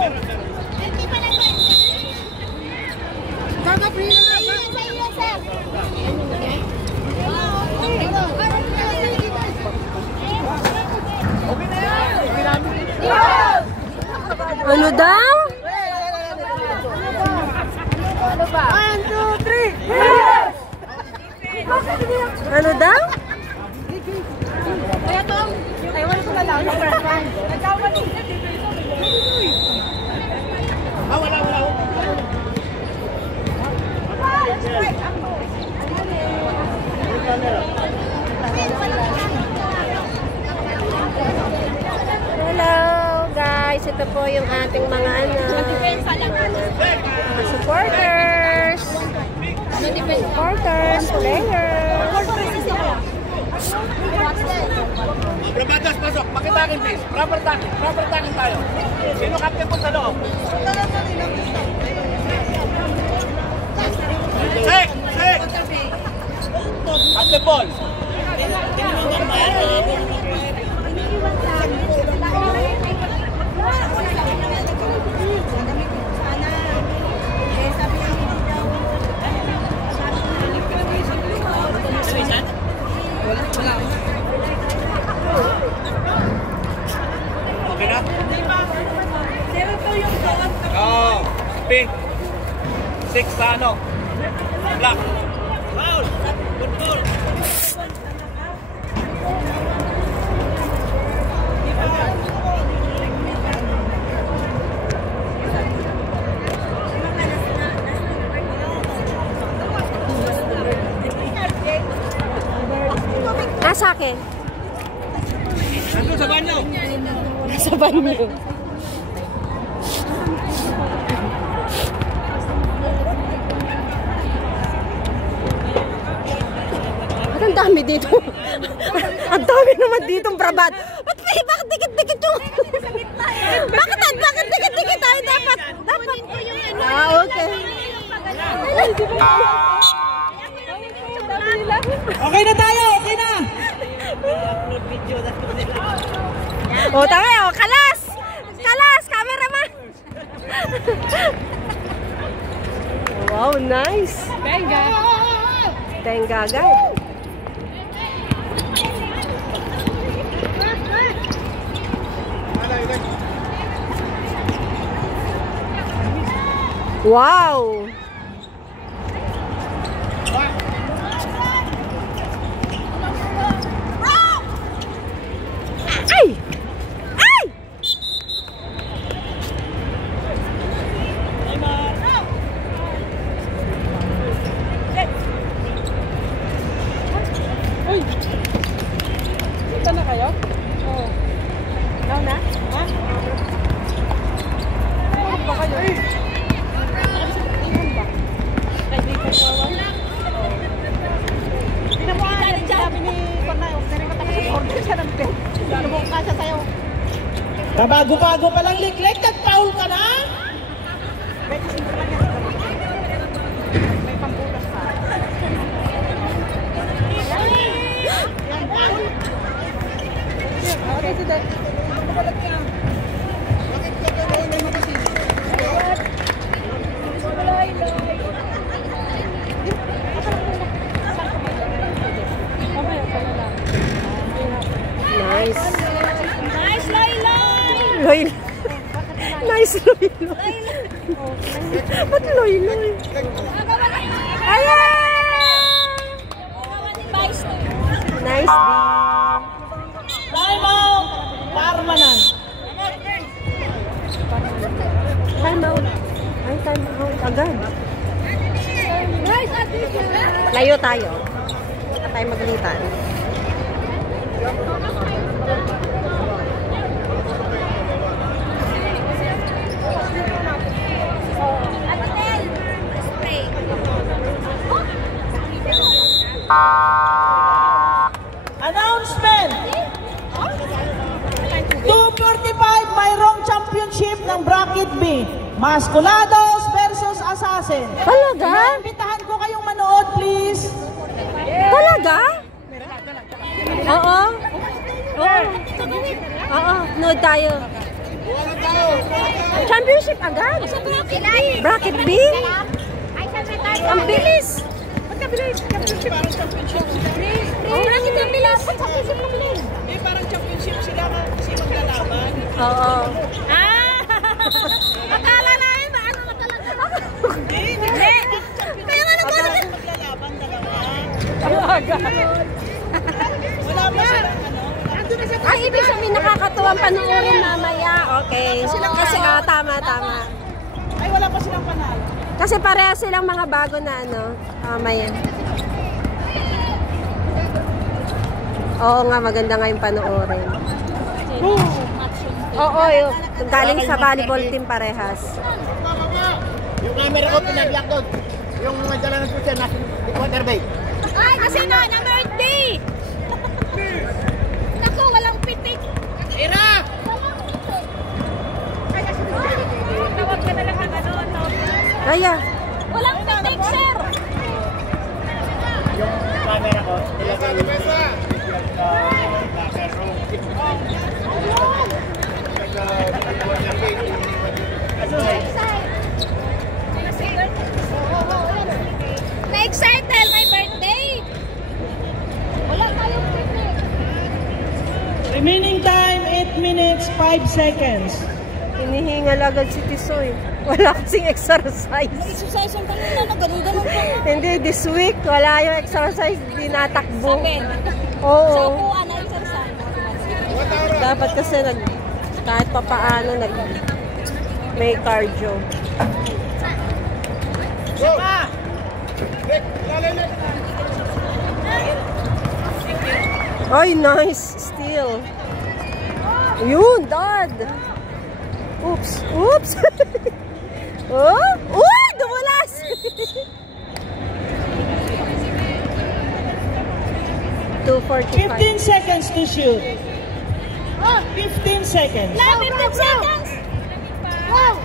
Ano daw? 1, 2, 3. Ano daw? Kaya Tom, ayaw ko na lang. Nagkawali. Wala. Hello guys, ito po yung ating mga supporters, players. Bramadas, pasok. Pakitakin, please. Proper takin tayo. Sino captain po sa loob? Check! Captain Paul. Okay na? Oh, pink. 6 sa ano? Black. Foul. Good ball. Nasa akin. Nandun sa banyo. Nasa banyo. At ang dami dito. Ang dami naman ditong brabad. Bakit dikit-dikit yung... Bakit dikit-dikit tayo dapat? Okay. Okay na tayo, okay na. O, tayo. Kalas, cameraman. Wow, nice. Tenga agad. Wow. Punta na kayo? Oo. Now na? Ha? Ano ba kayo? Ano ba? Kaya di ko kawan? Pinamuhan, sabi ni Panay, huwag na rin matapos sa order siya ng bed. Lubong ka siya sa'yo. Kabago-bago pa lang liklik, nag-foul ka na? May kasimple lang yan. May pampulas pa. Okay, si Dad. Mabalat ka. Bakit ka gano'n mo kasi? Nice. Nice, Loy-Loy! Loy. Nice, Loy-Loy. Ba't Loy-Loy? Ayan! Nice, B. Time out! Parmanan! Time out. Ay, time out. Agad. Layo tayo. Huwag tayo maglitan. Announcement! 2:45 mayroong championship ng bracket B. Masculados versus Assassin. Talaga? Imbitahan ko kayong manood, please. Talaga? Oo. Oo. Oo. Nood tayo. Championship agad? Bracket B? Ang bilis! Pagkabilis, championship. Parang championship sila. Oh, bracket ang bilis! Championship na bilis! Parang championship sila kasi maglalaban. Oo. Akala namin ba ano na talaga? Hindi. Kaya nga nagkakaroon. Maglalaban dalawa. Talaga. Wala ba silang ano? Ay, ibig sabihin nakakatuwang panoorin mamaya. Okay. Kasi, tama. Ay, wala pa silang panalo. Kasi pareha silang mga bago na ano. Mamaya. Oo nga, maganda nga yung panoorin. Oo, yung galing sa volleyball team parehas. Yung camera ko pinabiyak doon. Yung dala ng susi, nasa Equator Bay. Ay, kasi na birthday! Naku, walang pitik. Ira! Tawag ka na lang ng ano. Kaya. Walang pitik, sir! Yung camera ko, nilagay yung Na-excite dahil may birthday! Wala tayong pitik. Remaining time, 8 minutes, 5 seconds. Hinihingal agad si Tisoy. Wala kasing exercise. Exercise ang kanina na ganun-ganun pa nga. Hindi, this week, wala yung exercise. Dinatakbo. Sabi, Oo. sa upuan na exercise. Dapat kasi kahit pa paano may cardio. Ay, nice. Still. Yun, dad. Oops. Oh? Uy, dumulas. 2:45. 15 seconds to shoot. 15 seconds. 15 seconds! Wow!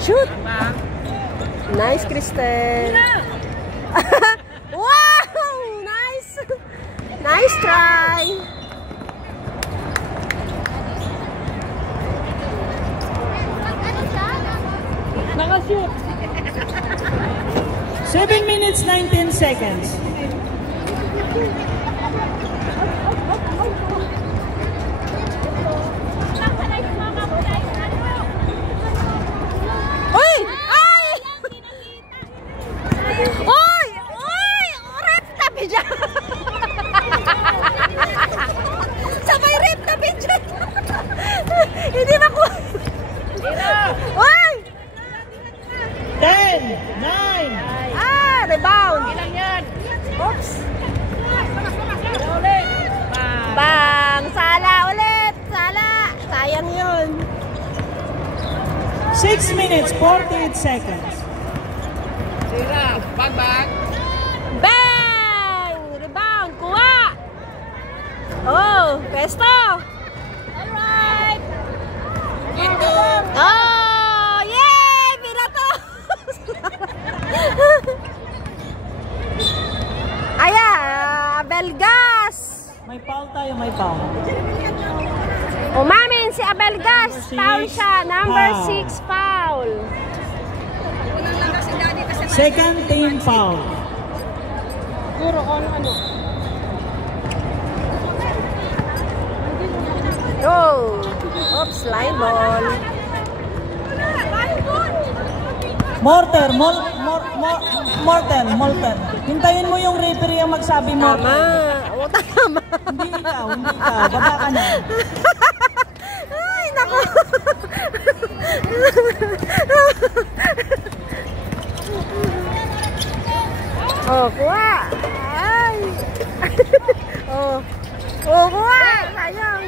6. Shoot! Nice, Kristen. Wow! Nice! Nice try! Nakashoot. 7 minutes, 19 seconds. Uy! Ay! Uy! Rep tabi dyan! Sabay rep tabi dyan! Hindi makuha! Uy! 10, 9. Rebound! Ilang yan? Oops! Ulit. Bang! Sala ulit! Sala! Sayang yun! 6 minutes, 48 seconds. Ira! Bag! Bang! Rebound! Kuha! Oh! Pesto! Alright. Oh! Yay! Pinato! Abelgas! May foul tayo, may foul. Umamin si Abelgas. Number Foul six, siya. Number foul. 6 foul. Second team foul. Puro ko ano. Go! Oops, line ball. Mortar. Hintayin mo yung referee ang magsabi Tama. mortar. O, tama. Hindi ikaw. Baba ka na. Ay, naku. Oh, kuha. Ay. Oh, kuha. Sayang.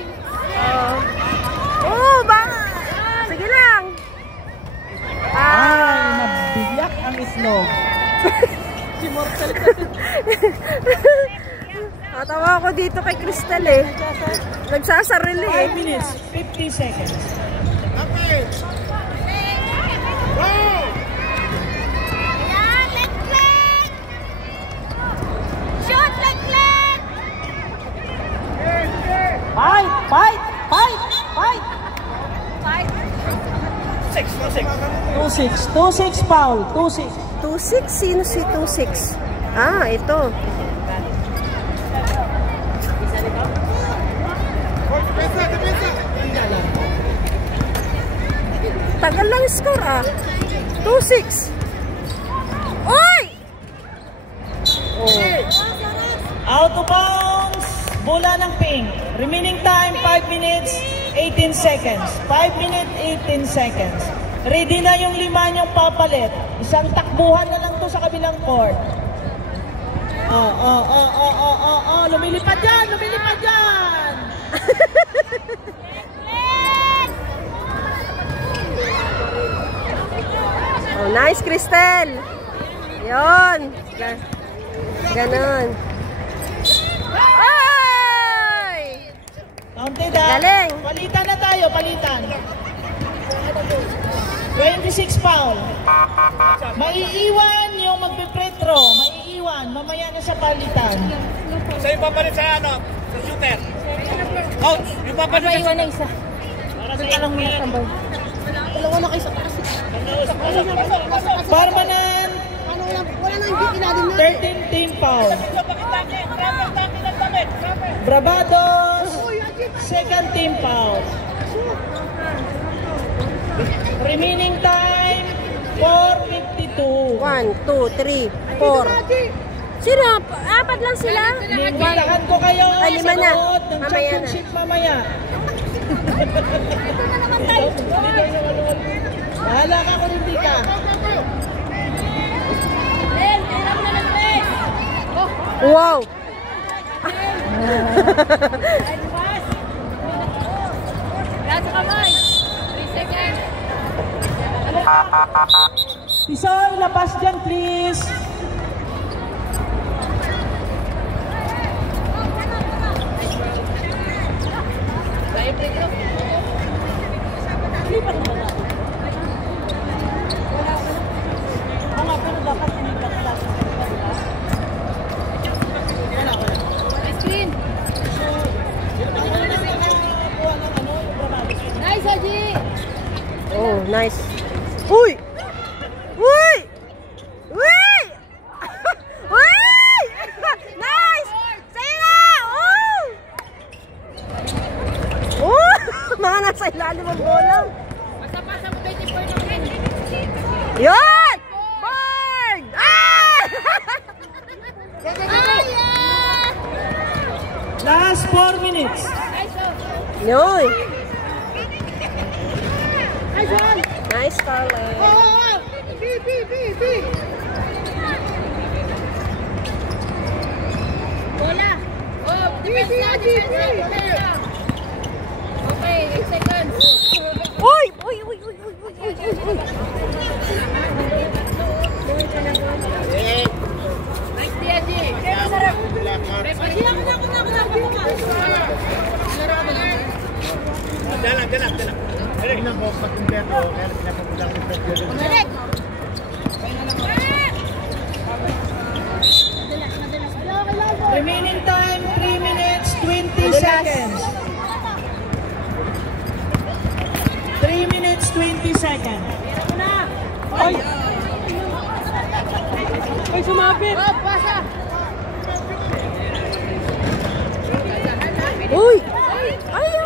Baka. Sige lang. Ay, nabiyak ang islog. Natawa ako dito kay Crystal eh. Nagsasarili eh. 5 minutes, 50 seconds. Okay! Go! Ayan, leg. Shoot, leg. Fight! Fight! Fight! Fight! 2-6. 2-6 foul. 2-6. 2-6? Sino si 2-6? Ah, ito. Tagal lang score ah. 2-6. Oy! Oh. Out of bounds. Bola ng pink. Remaining time 5 minutes 18 seconds. 5 minutes 18 seconds. Ready na yung 5 niyong papalit. Isang takbuhan na lang to sa kabilang court. Lumilipad yan! Lumilipad yan! Oh, nice, Cristel. Yun. Ganon. Ay! Counted ah. Galing. Palitan na tayo, palitan. 26 foul. Maiiwan yung magbe-free throw. Maiiwan. Mamaya na sa palitan. Sa'yo papalit sa ano? Sa shooter. Coach, yung papalit sa shooter. Na isa. Teka lang muna tambay. Dalawa na kayo sa taas. Barmanan. Wala na hindi ilalim na. 13 team foul. Bravados. Second team foul. Remaining time 4:52. 1, 2, 3, 4. Sino? Apat lang sila? Bibitahan ko kayo Ay, sa 5 na. nood ng Mamaya na. championship mamaya. Bahala ka kung hindi ka. Wow! Nasa kamay. 3 seconds. Pisoy, labas dyan please. Nice, Haji! Oh, nice. Uy! Uy! Uy! Uy! Nice! Sa'yo na! Oh! Oh! Mga nasa ilalim ang bola. Pasa-pasa mo 24 ng rin. Yun! Bird! Ah! Last 4 minutes. Yun! Nice, Carly. Bola! Oh, defense na, defense na. Okay, 8 seconds. Uy! Uy! Uy! Uy! Uy! Uy! Uy! Uy! Nice, Haji! Dalam. Remaining time 3 minutes 20 seconds. 3 minutes 20 seconds. Ay! Ay, sumabit! Oh, pasa! Uy! Ay!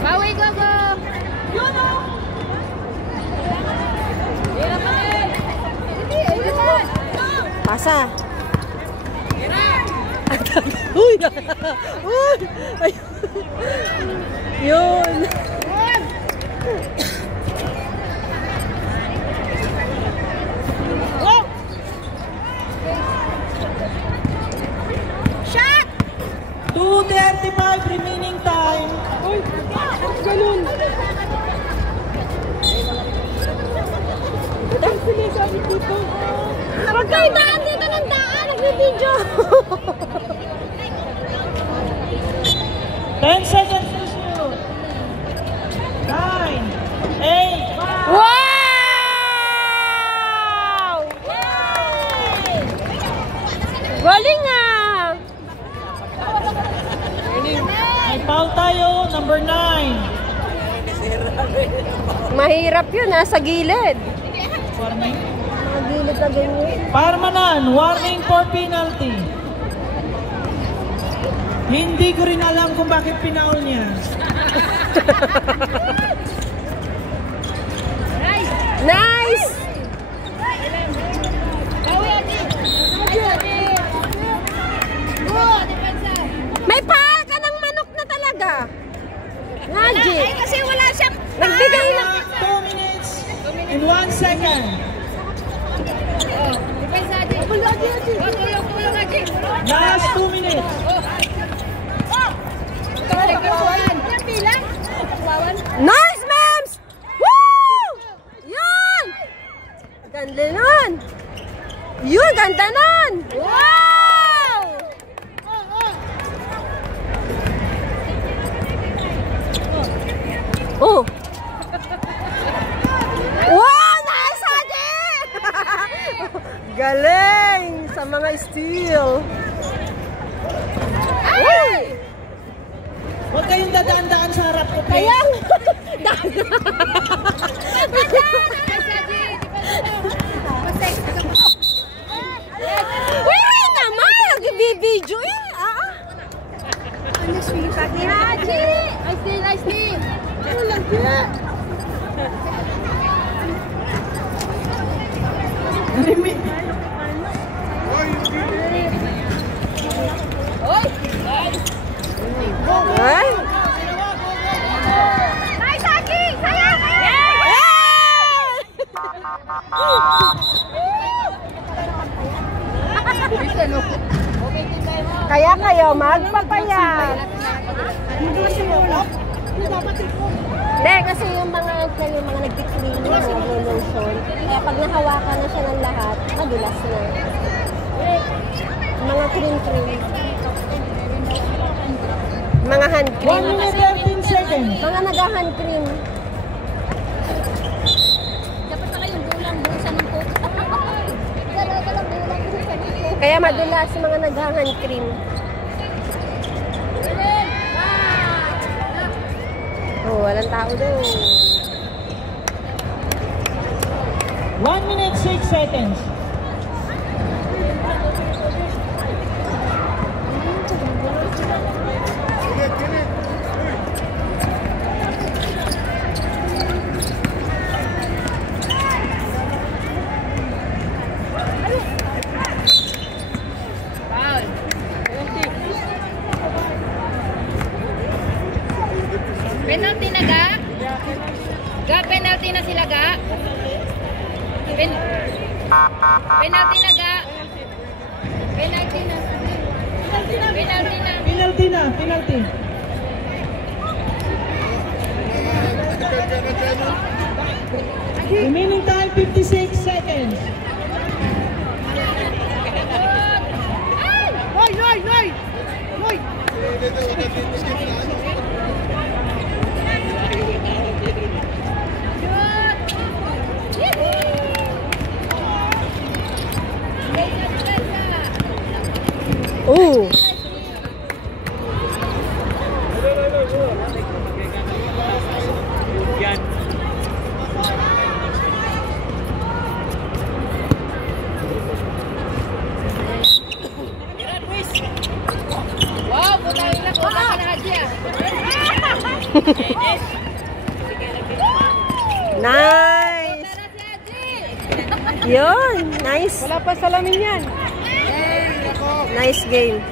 Bawi, go, go! Pasa! Uy! Uy! Ay! Yun! Shot! 2:35 remaining time. Uy! Ganun! Huwag kayo daan dito ng daan! Nag-video! 10 seconds to shoot. 9, 8, Wow! number 9. Mahirap yun, nasa gilid. Warning. Mga gilid na ganyan. Parmanan, warning for penalty. Hindi ko rin alam kung bakit pinaul niya. Nice! May paa ka ng manok na talaga. Naji. Kasi wala siyang... Nagbigay na. 2 minutes and 1 second. Last 2 minutes. Nice, Mams! Woo! Yun! Ganda nun! Yun, ganda nun! Wow! Oh! Wow! Nice, Haji! Galing sa mga steal. Ay! Huwag kayong dadaan-daan sa harap ko, please. Kaya, wait naman, nag-video eh. Haji! Nice team! Ay? Nice, Haji! Saya! Kaya kayo magpapayat. Hindi, kasi yung mga nag-clean, nag-lotion. Kaya pag nahawakan na siya ng lahat, madulas na. Mga cream. Mga hand cream. 1 minute 15 seconds. Mga nag-hand cream. Dapat pala yung bulang bulsa ng coke. Dalawa bulang bulsa ng coke. Kaya madulas yung mga nag-hand cream. Oh, walang tao doon. 1 minute 6 seconds. Penalty na ga? Ga, penalty na sila ga? Penalty na ga? Penalty na. Penalty. Remaining time 56 seconds. Oh! Wow, putangin na ko. Wala ka na Haji ah. Nice! Tara si Haji! Yun! Nice! Wala pa salamin yan. Nice game.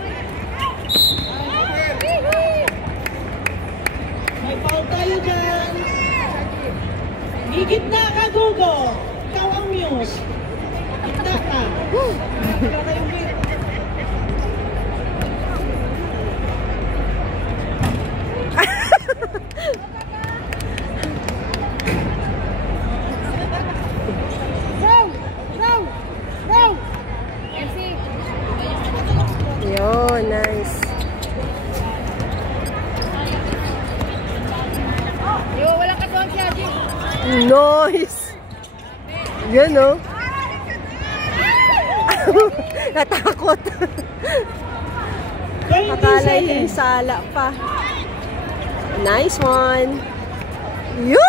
May foul tayo dyan. Gigit na ka, Gugo. Ikaw ang muse. Gitna ka. Wala kayong beat. Yun, nice. Yo, wala ka doon si Haji. Nice! Yan, oh. Natakot. 20 Akala seconds. yung sala pa. Nice one. Yoo!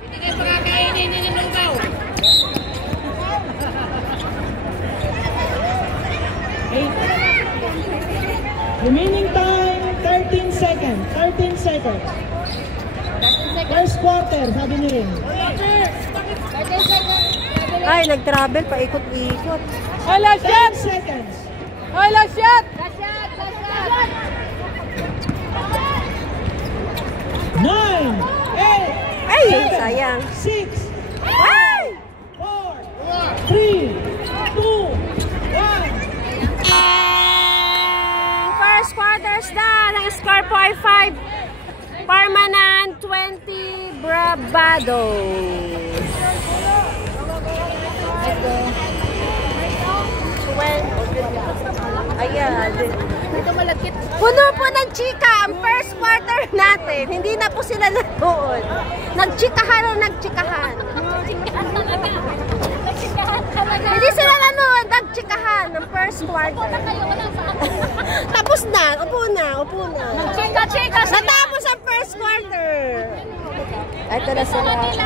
Hindi kayo pagkakainin ng lugaw. Remaining time, 13 seconds. 13 seconds. First quarter, sabi ni Rin. Ay, nag-travel, paikot-ikot. Hala, 10 seconds. Hala, shot! Last shot! 9, 8, Ay, sayang. 6, Ay! 4, 3, 2, 1. First quarters na. Ang score 4-5. Permanent 20 Bravados. Ayan. Ito malagkit. Puno po ng chika ang first quarter natin. Hindi na po sila nanood. Nagchikahan o nagchikahan. Nagchikahan talaga. Nagchikahan talaga. Hindi sila nanood. Nagchikahan ng first quarter. Kayo wala sa akin. Tapos na. Upo na. Upo na. Chika-chika sila. Natapos ang first quarter. Ito na sila. First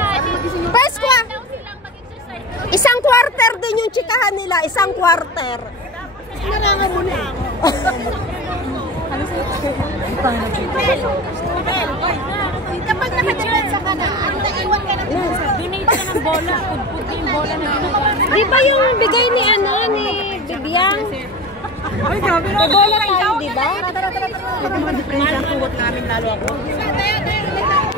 First quarter. daw silang mag-exercise. Isang quarter din yung chikahan nila. Isang quarter. Nananga mo na. Kapag naka-depensa ka na, ang naiwan ka na donate ka ng bola. Pudpud yung bola na ginagawa. Di ba yung bigay ni ni Bibiang? Ay, grabe na. May bola tayo, di ba? Ito mga diferensya ang tuwat namin lalo ako.